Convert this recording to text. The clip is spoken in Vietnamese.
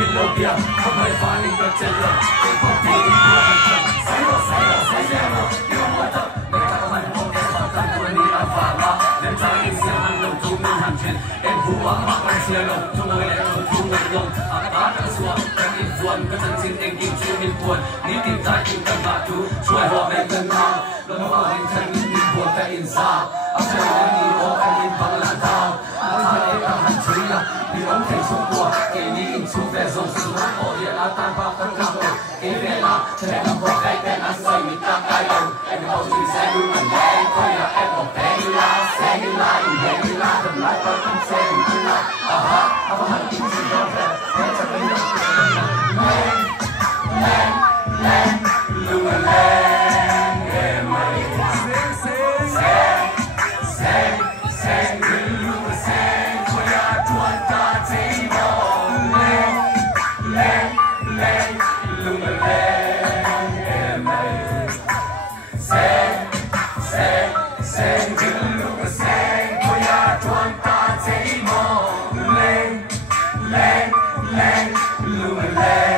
Hello kia không phải phá linh vật chân lực chỉ có tí của hành trình sai rồi yêu mỗi tập để các bạn không thể bắt tay của ni ăn phá la để trái tim sẽ hành động chung nên hành trình em phù hợp mặc anh chia lồng chung người em không chung người lồng ác bá các xua các in buồn các chân xin em kim chưa in buồn ní tìm trái tim cần bạc chúช่วยhọ về gần nhau lần họ hình thành in buồn các in sao áp trái đến đi họ các in bằng lá thao áp trái em đang hành trình vì ông thành xuống của kể ní in xuống về dòng sự hóa họ hiện là tan vào các cặp đôi kể về là thế là có cái tên ăn say mình ta cái đầu em hầu gì sẽ luôn mình em thôi là em một té như la xe như la in hệ như la đầm lại qua kim xe như la hả hẳn in gì đó về thế cho cái nhau lên luôn là lên em mày xe luôn là xe thôi à tuần ta chỉ mong lên luôn là lên em mày xe luôn là xe thôi à tuần ta chỉ mong lên luôn là lên